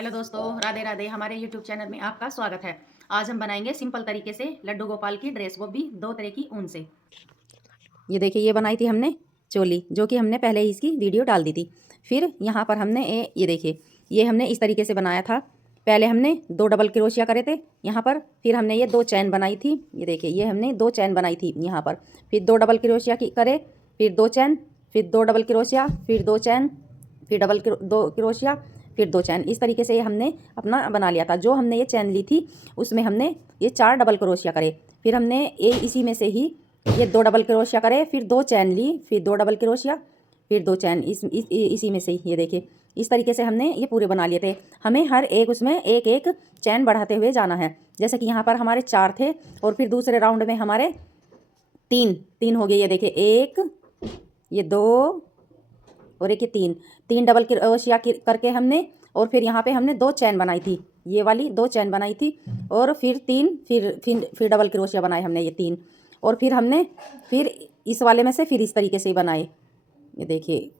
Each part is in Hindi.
हेलो दोस्तों, राधे राधे। हमारे यूट्यूब चैनल में आपका स्वागत है। आज हम बनाएंगे सिंपल तरीके से लड्डू गोपाल की ड्रेस, वो भी दो तरह की ऊन से। ये देखिए, ये बनाई थी हमने चोली, जो कि हमने पहले ही इसकी वीडियो डाल दी थी। फिर यहाँ पर हमने ये देखिए, ये हमने इस तरीके से बनाया था। पहले हमने 2 डबल क्रोशिया करे थे यहाँ पर। फिर हमने ये 2 चैन बनाई थी। ये देखिए, ये हमने 2 चैन बनाई थी यहाँ पर। फिर 2 डबल क्रोशिया की करे, फिर 2 चैन, फिर 2 डबल क्रोशिया, फिर 2 चैन, फिर 2 क्रोशिया, फिर 2 चैन। इस तरीके से ये हमने अपना बना लिया था। जो हमने ये चैन ली थी उसमें हमने ये 4 डबल क्रोशिया करे। फिर हमने ये इसी में से ही ये 2 डबल क्रोशिया करे, फिर 2 चैन ली, फिर 2 डबल क्रोशिया, फिर 2 चैन। इसी में से ही ये देखिए, इस तरीके से हमने ये पूरे बना लिए थे। हमें हर एक उसमें एक एक चैन बढ़ाते हुए जाना है। जैसे कि यहाँ पर हमारे 4 थे और फिर दूसरे राउंड में हमारे 3 हो गए। ये देखिए, 1, ये 2 और एक ये 3 डबल क्रोशिया करके हमने, और फिर यहाँ पे हमने 2 चैन बनाई थी। ये वाली 2 चैन बनाई थी और फिर 3, फिर डबल क्रोशिया बनाए हमने ये 3। और फिर हमने फिर इस वाले में से फिर इस तरीके से ही बनाए। ये देखिए,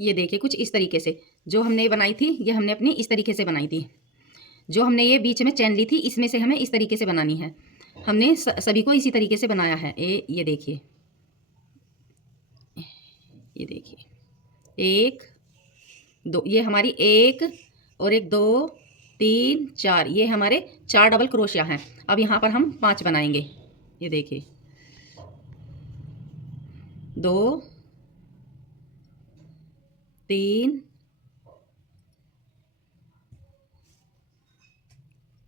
ये देखिए कुछ इस तरीके से जो हमने बनाई थी, ये हमने अपनी इस तरीके से बनाई थी। जो हमने ये बीच में चैन ली थी, इसमें से हमें इस तरीके से बनानी है। हमने सभी को इसी तरीके से बनाया है। ये देखिए, ये देखिए, 1 2, ये हमारी 1 और 1 2 3 4, ये हमारे 4 डबल क्रोशिया हैं। अब यहाँ पर हम 5 बनाएंगे। ये देखिए, 2 3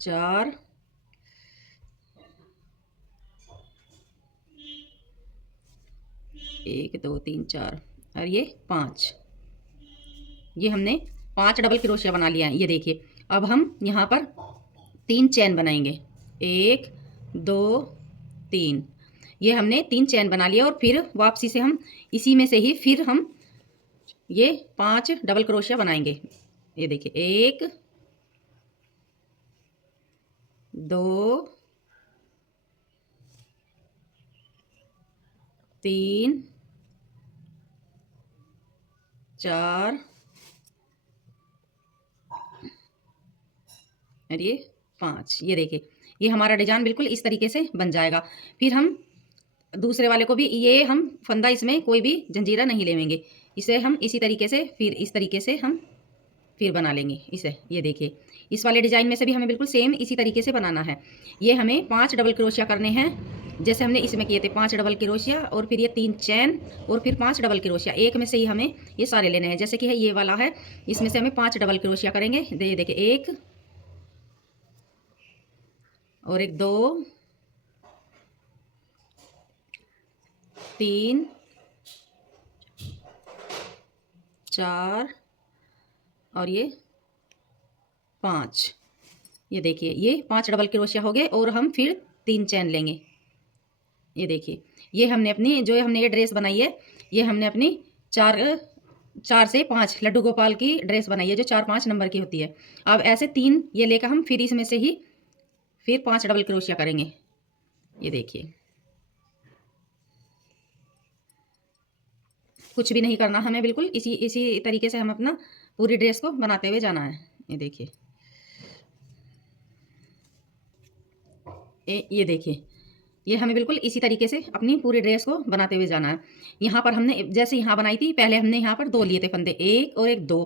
4 1 2 3 4 और ये 5। ये हमने 5 डबल क्रोशिया बना लिया है। ये देखिए, अब हम यहाँ पर 3 चैन बनाएंगे। 1 2 3, ये हमने 3 चैन बना लिया। और फिर वापसी से हम इसी में से ही फिर हम ये 5 डबल क्रोशिया बनाएंगे। ये देखिए, 1 2 3 4 और ये 5। ये देखिए, ये हमारा डिजाइन बिल्कुल इस तरीके से बन जाएगा। फिर हम दूसरे वाले को भी, ये हम फंदा इसमें कोई भी जंजीरा नहीं लेंगे। इसे हम इसी तरीके से फिर इस तरीके से हम फिर बना लेंगे इसे। ये देखिए, इस वाले डिजाइन में से भी हमें बिल्कुल सेम इसी तरीके से बनाना है। ये हमें 5 डबल क्रोशिया करने हैं, जैसे हमने इसमें किए थे 5 डबल क्रोशिया, और फिर ये 3 चैन, और फिर 5 डबल क्रोशिया। एक में से ही हमें ये सारे लेने हैं। जैसे कि है ये वाला है, इसमें से हमें 5 डबल क्रोशिया करेंगे। ये देखिए, 1 और 1 2 3 4 और ये 5। ये देखिए, ये 5 डबल क्रोशिया हो गए और हम फिर 3 चैन लेंगे। ये देखिए, ये हमने अपनी जो हमने ये ड्रेस बनाई है, ये हमने अपनी 4 से 5 लड्डू गोपाल की ड्रेस बनाई है, जो 4-5 नंबर की होती है। अब ऐसे 3 ये लेकर हम फिर इसमें से ही फिर 5 डबल क्रोशिया करेंगे। ये देखिए, कुछ भी नहीं करना हमें, बिल्कुल इसी इसी तरीके से हम अपना पूरी ड्रेस को बनाते हुए जाना है। ये देखिए, ये देखिए, ये हमें बिल्कुल इसी तरीके से अपनी पूरी ड्रेस को बनाते हुए जाना है। यहाँ पर हमने जैसे यहाँ बनाई थी, पहले हमने यहाँ पर 2 लिए थे फंदे, 1 और 1 2।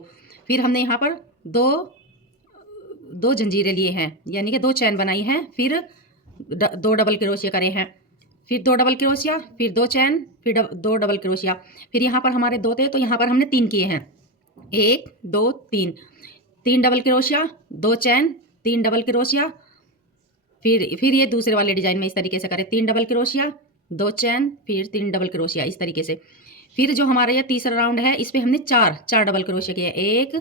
फिर हमने यहाँ पर 2 जंजीरें लिए हैं, यानी कि 2 चैन बनाई हैं। फिर 2 डबल क्रोशिया करे हैं, फिर 2 डबल क्रोशिया, फिर 2 चैन, फिर 2 डबल क्रोशिया। फिर यहाँ पर हमारे 2 थे, तो यहाँ पर हमने 3 किए हैं। 1 2 3 डबल क्रोशिया, 2 चैन, 3 डबल क्रोशिया। फिर ये दूसरे वाले डिजाइन में इस तरीके से करें, 3 डबल क्रोशिया, 2 चैन, फिर 3 डबल क्रोशिया, इस तरीके से। फिर जो हमारा ये तीसरा राउंड है, इस पे हमने 4 डबल क्रोशिया किए। 1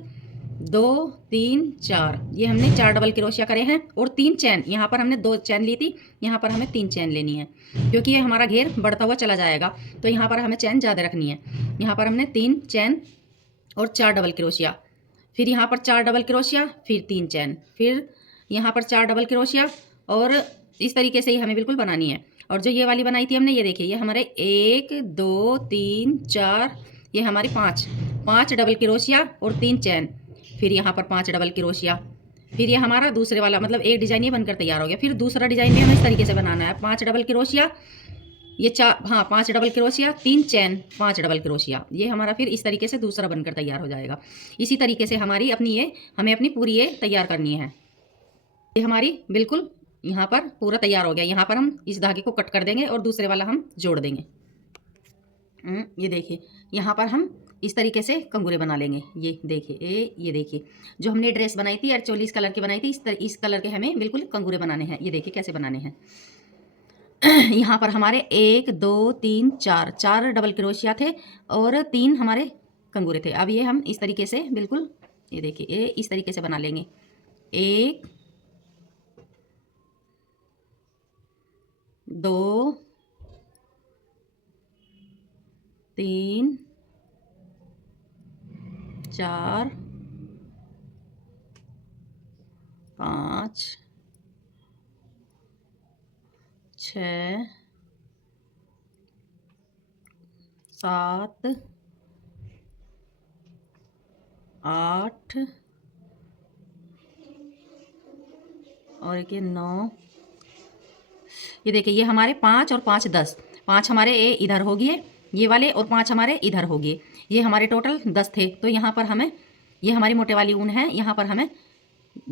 2 3 4, ये हमने 4 डबल क्रोशिया करे हैं और 3 चैन। यहाँ पर हमने 2 चैन ली थी, यहाँ पर हमें 3 चैन लेनी है, क्योंकि ये हमारा घेर बढ़ता हुआ चला जाएगा, तो यहाँ पर हमें चैन ज़्यादा रखनी है। यहाँ पर हमने 3 चैन और 4 डबल क्रोशिया, फिर यहाँ पर 4 डबल क्रोशिया, फिर 3 चैन, फिर यहाँ पर 4 डबल क्रोशिया, और इस तरीके से ही हमें बिल्कुल बनानी है। और जो ये वाली बनाई थी हमने, ये देखिए, ये हमारे 1 2 3 4, ये हमारे 5 डबल क्रोशिया और 3 चैन। फिर यहाँ पर 5 डबल क्रोशिया, फिर ये हमारा दूसरे वाला मतलब एक डिजाइन ये बनकर तैयार हो गया। फिर दूसरा डिजाइन भी हमें इस तरीके से बनाना है। 5 डबल क्रोशिया, ये 5 डबल क्रोशिया, 3 चैन, 5 डबल क्रोशिया, ये हमारा फिर इस तरीके से दूसरा बनकर तैयार हो जाएगा। इसी तरीके से हमारी हमें अपनी पूरी ये तैयार करनी है। ये हमारी बिल्कुल यहाँ पर पूरा तैयार हो गया। यहाँ पर हम इस धागे को कट कर देंगे और दूसरे वाला हम जोड़ देंगे। ये देखिए यहाँ पर हम इस तरीके से कंगूरे बना लेंगे। ये देखिए ये देखिए जो हमने ड्रेस बनाई थी 48 कलर की बनाई थी, इस कलर के हमें बिल्कुल कंगूरे बनाने हैं। ये देखिए कैसे बनाने हैं। यहाँ पर हमारे 1 2 3 4 डबल क्रोशिया थे और 3 हमारे कंगूरे थे। अब ये हम इस तरीके से बिल्कुल ये देखिए ये इस तरीके से बना लेंगे। 1 2 3 4 5 6 7 8 और एक ये 9। ये देखिए ये हमारे 5 और 5 10, 5 हमारे इधर हो गए ये वाले और 5 हमारे इधर हो गए। ये हमारे टोटल 10 थे। तो यहाँ पर हमें ये हमारी मोटे वाली ऊन है, यहाँ पर हमें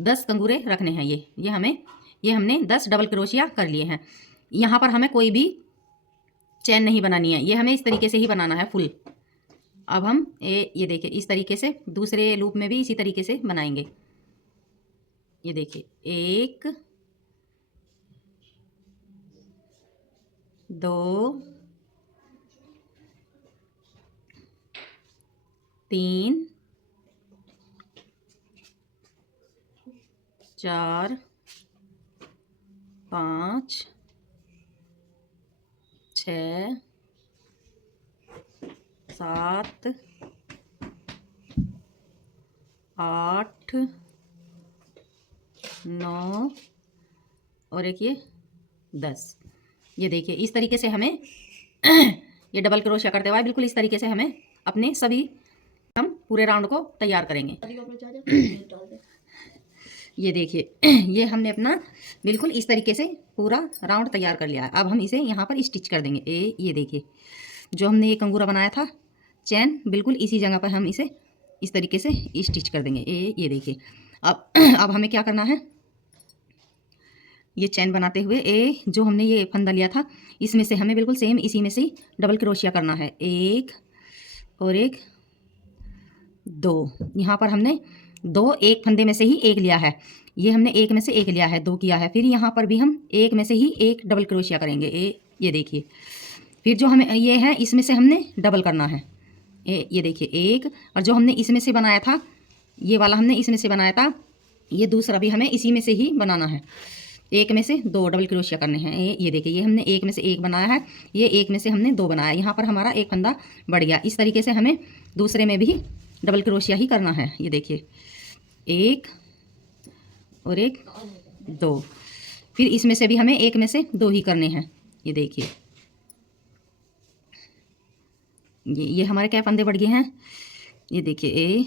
10 कंगूरे रखने हैं। ये हमने 10 डबल क्रोशिया कर लिए हैं। यहाँ पर हमें कोई भी चैन नहीं बनानी है, ये हमें इस तरीके से ही बनाना है फुल। अब हम ये देखिए इस तरीके से दूसरे लूप में भी इसी तरीके से बनाएंगे। ये देखिए 1 2 3 4 5 6 7 8 9 और एक ये 10। ये देखिए इस तरीके से हमें ये डबल क्रोशिया करते हुए बिल्कुल इस तरीके से हमें अपने सभी हम पूरे राउंड को तैयार करेंगे। ये देखिए ये हमने अपना बिल्कुल इस तरीके से पूरा राउंड तैयार कर लिया है। अब हम इसे यहाँ पर स्टिच कर देंगे। ये देखिए जो हमने ये कंगूरा बनाया था चैन बिल्कुल इसी जगह पर हम इसे इस तरीके से स्टिच कर देंगे। ये देखिए अब हमें क्या करना है, ये चैन बनाते हुए जो हमने ये फंदा लिया था इसमें से हमें बिल्कुल सेम इसी में से ही डबल क्रोशिया करना है। 1 और 1 2, यहाँ पर हमने 2 एक फंदे में से ही एक लिया है। ये हमने एक में से एक लिया है, 2 किया है। फिर यहाँ पर भी हम एक में से ही एक डबल क्रोशिया करेंगे। ये देखिए फिर जो हमें ये है इसमें से हमने डबल करना है। ये देखिए 1, और जो हमने इसमें से बनाया था ये वाला हमने इसमें से बनाया था, ये दूसरा भी हमें इसी में से ही बनाना है। एक में से 2 डबल क्रोशिया करने हैं। ये देखिए ये हमने एक में से एक बनाया है, ये एक में से हमने 2 बनाया। यहाँ पर हमारा एक फंदा बढ़ गया। इस तरीके से हमें दूसरे में भी डबल क्रोशिया ही करना है। ये देखिए 1 और 1 2, फिर इसमें से भी हमें एक में से 2 ही करने हैं। ये देखिए ये हमारे क्या फंदे बढ़ गए हैं। ये देखिए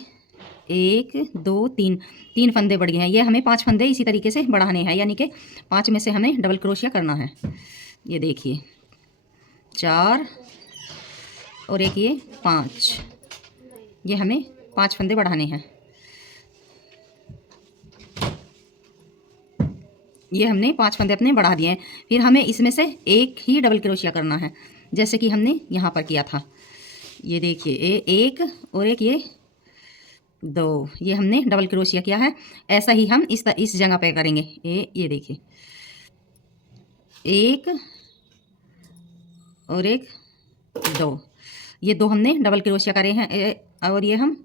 1 2 3 फंदे बढ़ गए हैं। ये हमें 5 फंदे इसी तरीके से बढ़ाने हैं, यानी कि 5 में से हमें डबल क्रोशिया करना है। ये देखिए 4 और एक ये 5, ये हमें 5 फंदे बढ़ाने हैं। ये हमने 5 फंदे अपने बढ़ा दिए हैं। फिर हमें इसमें से एक ही डबल क्रोशिया करना है, जैसे कि हमने यहाँ पर किया था। ये देखिए 1 और एक ये 2, ये हमने डबल क्रोशिया किया है। ऐसा ही हम इस जगह पे करेंगे। ये देखिए 1 और एक 2, ये 2 हमने डबल क्रोशिया करे हैं। और ये हम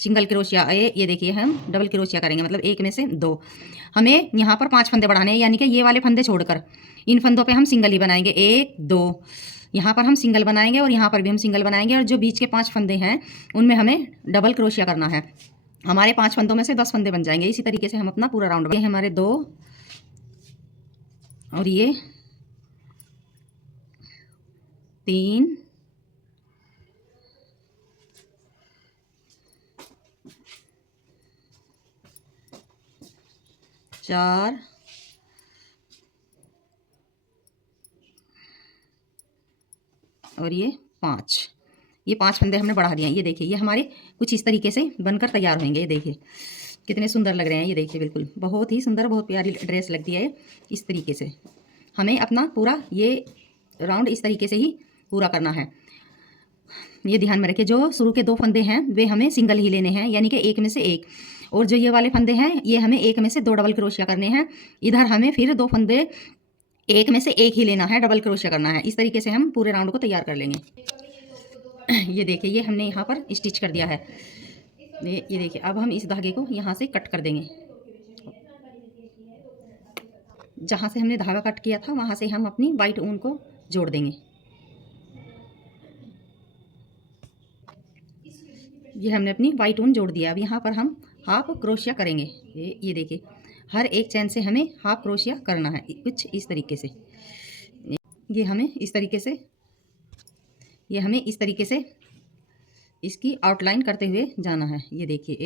सिंगल क्रोशिया, ये देखिए हम डबल क्रोशिया करेंगे, मतलब एक में से 2। हमें यहाँ पर 5 फंदे बढ़ाने हैं, यानी कि ये वाले फंदे छोड़कर इन फंदों पे हम सिंगल ही बनाएंगे। 1 2 यहाँ पर हम सिंगल बनाएंगे और यहाँ पर भी हम सिंगल बनाएंगे, और जो बीच के 5 फंदे हैं उनमें हमें डबल क्रोशिया करना है। हमारे 5 फंदों में से 10 फंदे बन जाएंगे। इसी तरीके से हम अपना पूरा राउंड ये हमारे 2 और ये 3 4 4 और ये 5। ये 5 फंदे हमने बढ़ा दिए हैं। ये देखिए, ये हमारे कुछ इस तरीके से बनकर तैयार होंगे। ये देखिए कितने सुंदर लग रहे हैं। ये देखिए बिल्कुल बहुत ही सुंदर, बहुत प्यारी ड्रेस लगती है इस तरीके से। हमें अपना पूरा ये राउंड इस तरीके से ही पूरा करना है। ये ध्यान में रखिए, जो शुरू के 2 फंदे हैं वे हमें सिंगल ही लेने हैं, यानी कि एक में से एक। और जो ये वाले फंदे हैं ये हमें एक में से 2 डबल क्रोशिया करने हैं। इधर हमें फिर 2 फंदे एक में से एक ही लेना है, डबल क्रोशिया करना है। इस तरीके से हम पूरे राउंड को तैयार कर लेंगे। ये देखिए, ये हमने यहाँ पर स्टिच कर दिया है। ये देखिए, अब हम इस धागे को यहाँ से कट कर देंगे। जहाँ से हमने धागा कट किया था वहाँ से हम अपनी वाइट ऊन को जोड़ देंगे। ये हमने अपनी वाइट ऊन जोड़ दिया। अब यहाँ पर हम हाफ क्रोशिया करेंगे। ये देखिए, हर एक चैन से हमें हाफ क्रोशिया करना है, कुछ इस तरीके से। ये हमें इस तरीके से इसकी आउटलाइन करते हुए जाना है। ये देखिए,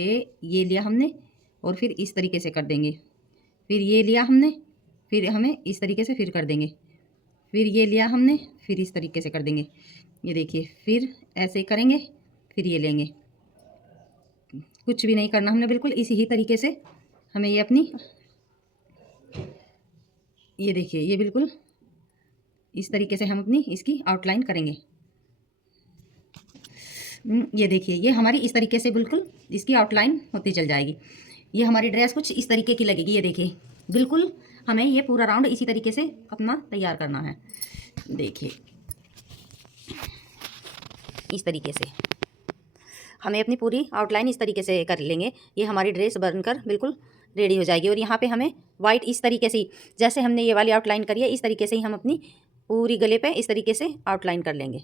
ये लिया हमने और फिर इस तरीके से कर देंगे। फिर ये लिया हमने, फिर हमें इस तरीके से फिर कर देंगे। फिर ये लिया हमने, फिर इस तरीके से कर देंगे। ये देखिए, फिर ऐसे करेंगे, फिर ये लेंगे। कुछ भी नहीं करना हमने, बिल्कुल इसी ही तरीके से हमें ये अपनी, ये देखिए, ये बिल्कुल इस तरीके से हम अपनी इसकी आउटलाइन करेंगे। ये देखिए, ये हमारी इस तरीके से बिल्कुल इसकी आउटलाइन होती चल जाएगी। ये हमारी ड्रेस कुछ इस तरीके की लगेगी। ये देखिए, बिल्कुल हमें ये पूरा राउंड इसी तरीके से अपना तैयार करना है। देखिए, इस तरीके से हमें अपनी पूरी आउटलाइन इस तरीके से कर लेंगे। ये हमारी ड्रेस बनकर बिल्कुल रेडी हो जाएगी। और यहाँ पे हमें वाइट इस तरीके से ही, जैसे हमने ये वाली आउटलाइन करी है, इस तरीके से ही हम अपनी पूरी गले पे इस तरीके से आउटलाइन कर लेंगे।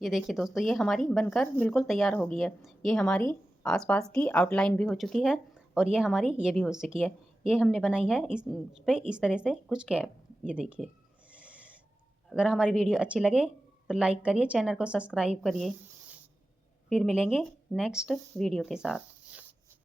ये देखिए दोस्तों, ये हमारी बनकर बिल्कुल तैयार हो गई है। ये हमारी आसपास की आउटलाइन भी हो चुकी है और ये हमारी ये भी हो चुकी है। ये हमने बनाई है इस पे इस तरह से कुछ कैप। ये देखिए, अगर हमारी वीडियो अच्छी लगे तो लाइक करिए, चैनल को सब्सक्राइब करिए। फिर मिलेंगे नेक्स्ट वीडियो के साथ।